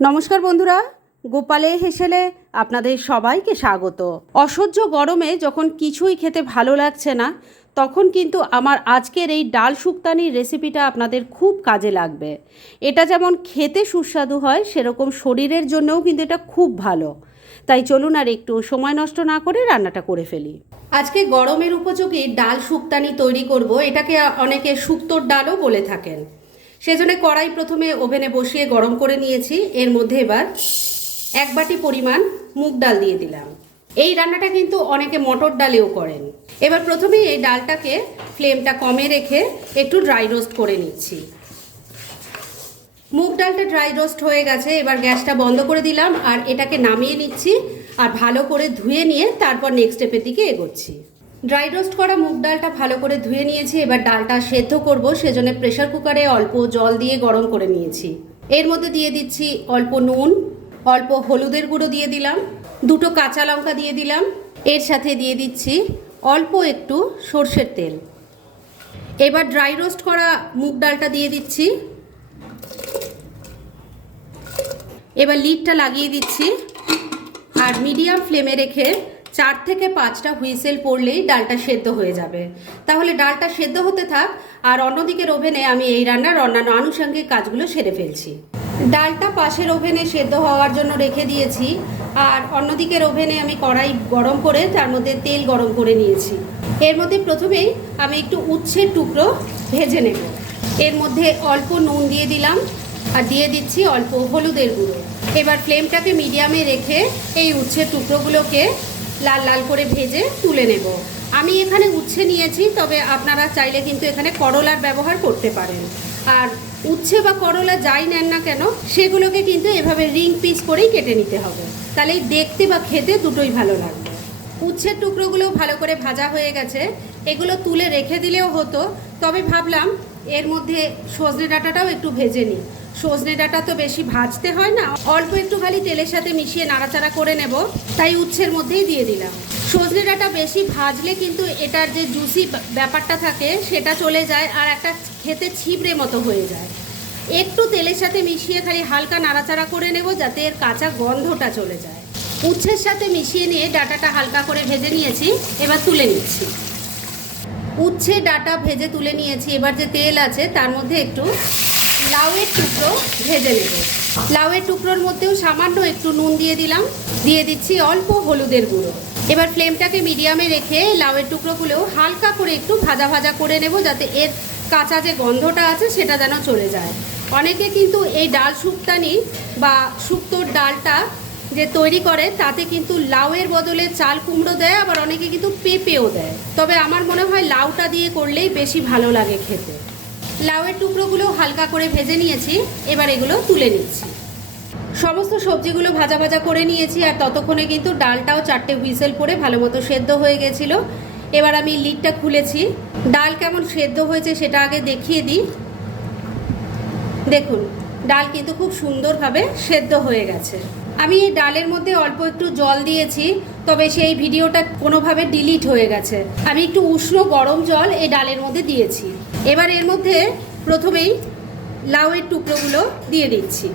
নমস্কার বন্ধুরা, গোপালে হেসেলে আপনাদের সবাইকে স্বাগত। অসহ্য গরমে যখন কিছুই খেতে ভালো লাগছে না, তখন কিন্তু আমার আজকের এই ডাল শুক্তানির রেসিপিটা আপনাদের খুব কাজে লাগবে। এটা যেমন খেতে সুস্বাদু হয়, সেরকম শরীরের জন্যও কিন্তু এটা খুব ভালো। তাই চলুন আর একটু সময় নষ্ট না করে রান্নাটা করে ফেলি। আজকে গরমের উপযোগী ডাল শুক্তানি তৈরি করব, এটাকে অনেকে শুক্তোর ডালও বলে থাকেন। সেজন্য কড়াই প্রথমে ওভেনে বসিয়ে গরম করে নিয়েছি। এর মধ্যে এবার এক বাটি পরিমাণ মুগ ডাল দিয়ে দিলাম। এই রান্নাটা কিন্তু অনেকে মটর ডালেও করেন। এবার প্রথমেই এই ডালটাকে ফ্লেমটা কমে রেখে একটু ড্রাই রোস্ট করে নিচ্ছি। মুগ ডালটা ড্রাই রোস্ট হয়ে গেছে, এবার গ্যাসটা বন্ধ করে দিলাম আর এটাকে নামিয়ে নিচ্ছি আর ভালো করে ধুয়ে নিয়ে তারপর নেক্সট স্টেপের দিকে এগোচ্ছি। ড্রাই রোস্ট করা মুগ ডালটা ভালো করে ধুয়ে নিয়েছি, এবার ডালটা সেদ্ধ করব, সেজন্য প্রেশার কুকারে অল্প জল দিয়ে গরম করে নিয়েছি। এর মধ্যে দিয়ে দিচ্ছি অল্প নুন, অল্প হলুদের গুঁড়ো দিয়ে দিলাম, দুটো কাঁচা লঙ্কা দিয়ে দিলাম, এর সাথে দিয়ে দিচ্ছি অল্প একটু সর্ষের তেল। এবার ড্রাই রোস্ট করা মুগ ডালটা দিয়ে দিচ্ছি। এবার লিডটা লাগিয়ে দিচ্ছি, আর মিডিয়াম ফ্লেমে রেখে চার থেকে পাঁচটা হুইসেল পড়লেই ডালটা সেদ্ধ হয়ে যাবে। তাহলে ডালটা সেদ্ধ হতে থাক, আর অন্যদিকের ওভেনে আমি এই রান্নার অন্যান্য আনুষঙ্গিক কাজগুলো সেরে ফেলছি। ডালটা পাশের ওভেনে সেদ্ধ হওয়ার জন্য রেখে দিয়েছি, আর অন্যদিকের ওভেনে আমি কড়াই গরম করে তার মধ্যে তেল গরম করে নিয়েছি। এর মধ্যে প্রথমেই আমি একটু উচ্ছের টুকরো ভেজে নেব। এর মধ্যে অল্প নুন দিয়ে দিলাম, আর দিয়ে দিচ্ছি অল্প হলুদের গুঁড়ো। এবার ফ্লেমটাকে মিডিয়ামে রেখে এই উচ্ছের টুকরোগুলোকে লাল লাল করে ভেজে তুলে নেব। আমি এখানে উচ্ছে নিয়েছি, তবে আপনারা চাইলে কিন্তু এখানে করলার ব্যবহার করতে পারেন। আর উচ্ছে বা করলা যাই নেন না কেন, সেগুলোকে কিন্তু এভাবে রিং পিস করেই কেটে নিতে হবে। তাহলে দেখতে বা খেতে দুটোই ভালো লাগবে। উচ্ছের টুকরোগুলো ভালো করে ভাজা হয়ে গেছে। এগুলো তুলে রেখে দিলেও হতো, তবে ভাবলাম এর মধ্যে সজনে ডাঁটাটাও একটু ভেজে নিই। সজনে ডাঁটা তো বেশি ভাজতে হয় না। অল্প একটু খালি তেলের সাথে মিশিয়ে নাড়াচাড়া করে নেব। তাই উচ্ছের মধ্যেই দিয়ে দিলাম। সজনে ডাঁটা বেশি ভাজলে কিন্তু এটার যে জুসি ব্যাপারটা থাকে, সেটা চলে যায় আর একটা খেতে ছিবড়ে মতো হয়ে যায়। একটু তেলের সাথে মিশিয়ে খালি হালকা নাড়াচাড়া করে নেব যাতে এর কাঁচা গন্ধটা চলে যায়। উচ্ছের সাথে মিশিয়ে নিয়ে ডাটাটা হালকা করে ভেজে নিয়েছি, এবার তুলে নিচ্ছি। উচ্ছে ডাটা ভেজে তুলে নিয়েছি। এবার যে তেল আছে, তার মধ্যে একটু লাউয়ের টুকরো ভেজে নেব। লাউয়ের টুকরোর মধ্যেও সামান্য একটু নুন দিয়ে দিলাম। দিয়ে দিচ্ছি অল্প হলুদের গুঁড়ো। এবার ফ্লেমটাকে মিডিয়ামে রেখে লাউয়ের টুকরোগুলোও হালকা করে একটু ভাজা ভাজা করে নেব যাতে এর কাঁচা যে গন্ধটা আছে সেটা যেন চলে যায়। অনেকে কিন্তু এই ডাল শুক্তানি বা শুক্তোর ডালটা যে তৈরি করে, তাতে কিন্তু লাউয়ের বদলে চাল কুমড়ো দেয়, আবার অনেকে কিন্তু পেঁপেও দেয়। তবে আমার মনে হয় লাউটা দিয়ে করলেই বেশি ভালো লাগে খেতে। লাউয়ের টুকরোগুলো হালকা করে ভেজে নিয়েছি, এবার এগুলো তুলে নিচ্ছি। সমস্ত সবজিগুলো ভাজা ভাজা করে নিয়েছি, আর ততক্ষণে কিন্তু ডালটাও চারটে হুইসেল পরে ভালো মতো সেদ্ধ হয়ে গেছিল। এবার আমি লিডটা খুলেছি। ডাল কেমন সেদ্ধ হয়েছে সেটা আগে দেখিয়ে দিই। দেখুন, ডাল কিন্তু খুব সুন্দরভাবে সেদ্ধ হয়ে গেছে। আমি এই ডালের মধ্যে অল্প একটু জল দিয়েছি, তবে সেই ভিডিওটা কোনোভাবে ডিলিট হয়ে গেছে। আমি একটু উষ্ণ গরম জল এই ডালের মধ্যে দিয়েছি। এবার এর মধ্যে প্রথমেই লাউয়ের টুকরোগুলো দিয়ে দিচ্ছি।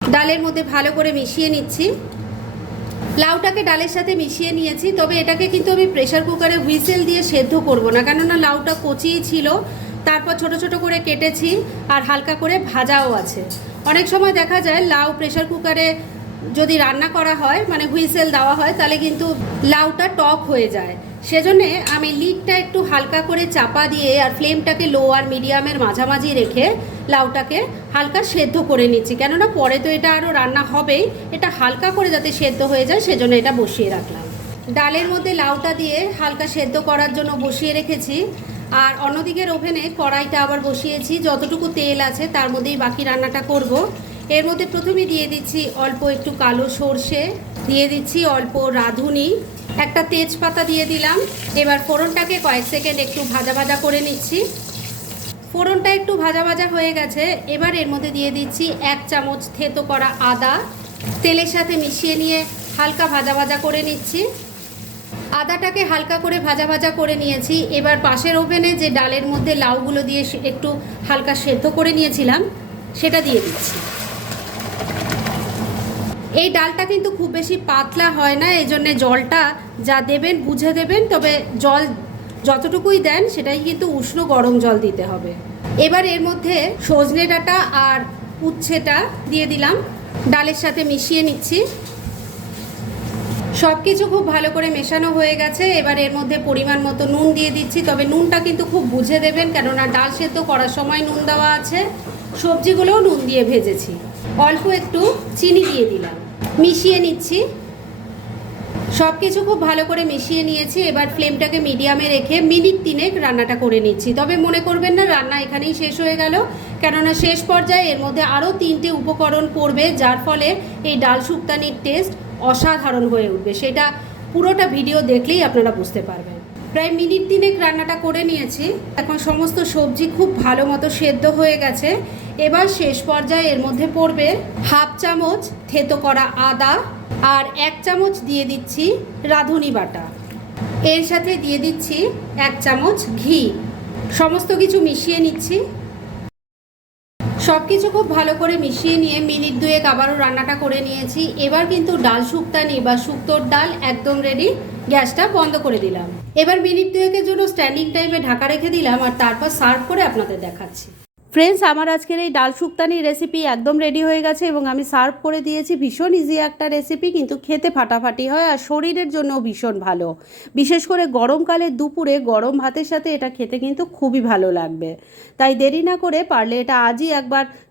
ডালের মধ্যে ভালো করে মিশিয়ে নিচ্ছি। লাউটাকে ডালের সাথে মিশিয়ে নিয়েছি, তবে এটাকে কিন্তু আমি প্রেশার কুকারে হুইসেল দিয়ে সেদ্ধ করব না, কেননা লাউটা কচিই ছিল, তারপর ছোট ছোট করে কেটেছি আর হালকা করে ভাজাও আছে। অনেক সময় দেখা যায় লাউ প্রেশার কুকারে যদি রান্না করা হয় মানে হুইসেল দেওয়া হয়, তাহলে কিন্তু লাউটা টক হয়ে যায়। সেজন্যে আমি লিডটা একটু হালকা করে চাপা দিয়ে আর ফ্লেমটাকে লো আর মিডিয়ামের মাঝামাঝি রেখে লাউটাকে হালকা সেদ্ধ করে নিচ্ছি। কেননা পরে তো এটা আরও রান্না হবেই, এটা হালকা করে যাতে সেদ্ধ হয়ে যায়, সেজন্য এটা বসিয়ে রাখলাম। ডালের মধ্যে লাউটা দিয়ে হালকা সেদ্ধ করার জন্য বসিয়ে রেখেছি। আর অন্যদিকের ওভেনে কড়াইটা আবার বসিয়েছি, যতটুকু তেল আছে তার মধ্যেই বাকি রান্নাটা করব। এর মধ্যে প্রথমে দিয়ে দিচ্ছি অল্প একটু কালো সর্ষে, দিয়ে দিচ্ছি অল্প রাঁধুনি একটা তেজপাতা দিয়ে দিলাম। এবার ফোড়নটাকে কয়েক সেকেন্ড একটু ভাজা ভাজা করে নিচ্ছি। ফোড়নটা একটু ভাজা ভাজা হয়ে গেছে। এবার এর মধ্যে দিয়ে দিচ্ছি এক চামচ থেতো করা আদা। তেলের সাথে মিশিয়ে নিয়ে হালকা ভাজা ভাজা করে নিচ্ছি। আদাটাকে হালকা করে ভাজা ভাজা করে নিয়েছি। এবার পাশের ওভেনে যে ডালের মধ্যে লাউগুলো দিয়ে একটু হালকা সেদ্ধ করে নিয়েছিলাম, সেটা দিয়ে দিচ্ছি। এই ডালটা কিন্তু খুব বেশি পাতলা হয় না, এই জন্যে জলটা যা দেবেন বুঝে দেবেন, তবে জল যতটুকুই দেন সেটাই কিন্তু উষ্ণ গরম জল দিতে হবে। এবার এর মধ্যে সজনে ডাঁটা আর উচ্ছেটা দিয়ে দিলাম, ডালের সাথে মিশিয়ে নিচ্ছি। সব কিছু খুব ভালো করে মেশানো হয়ে গেছে, এবার এর মধ্যে পরিমাণ মতো নুন দিয়ে দিচ্ছি, তবে নুনটা কিন্তু খুব বুঝে দেবেন, কেননা ডাল সেদ্ধ করার সময় নুন দেওয়া আছে। সবজিগুলোও নুন দিয়ে ভেজেছি। অল্প একটু চিনি দিয়ে দিলাম। মিশিয়ে নিচ্ছি। সব কিছু খুব ভালো করে মিশিয়ে নিয়েছি। এবার ফ্লেমটাকে মিডিয়ামে রেখে মিনিট তিনেক রান্নাটা করে নিচ্ছি। তবে মনে করবেন না, রান্না এখানেই শেষ হয়ে গেল। কেননা শেষ পর্যায়ে এর মধ্যে আরও তিনটে উপকরণ পড়বে, যার ফলে এই ডাল শুক্তানির টেস্ট অসাধারণ হয়ে উঠবে। সেটা পুরোটা ভিডিও দেখলেই আপনারা বুঝতে পারবেন। প্রায় মিনিট তিনেক রান্নাটা করে নিয়েছি। এখন সমস্ত সবজি খুব ভালো মতো সেদ্ধ হয়ে গেছে। এবার শেষ পর্যায়ে এর মধ্যে পড়বে হাফ চামচ থেতো করা আদা আর এক চামচ দিয়ে দিচ্ছি রাঁধুনি বাটা। এর সাথে দিয়ে দিচ্ছি এক চামচ ঘি। সমস্ত কিছু মিশিয়ে নিচ্ছি। সব কিছু খুব ভালো করে মিশিয়ে নিয়ে মিনিট দুয়েক আবারও রান্নাটা করে নিয়েছি। এবার কিন্তু ডাল শুক্তানি বা শুক্তোর ডাল একদম রেডি গ্যাসটা বন্ধ করে দিলাম। এবার মিনিট দুয়েকের জন্য স্ট্যান্ডিং টাইমে ঢাকা রেখে দিলাম আর তারপর সার্ভ করে আপনাদের দেখাচ্ছি। ফ্রেন্ডস আমার আজকের এই ডাল শুক্তানি রেসিপি একদম রেডি হয়ে গেছে এবং আমি সার্ভ করে দিয়েছি। ভীষণ ইজি একটা রেসিপি কিন্তু খেতে ফাটাফাটি হয় আর শরীরের জন্য ভীষণ ভালো। বিশেষ করে গরমকালে দুপুরে গরম ভাতের সাথে এটা খেতে কিন্তু খুবই ভালো লাগবে। তাই দেরি না করে পারলে এটা আজই একবার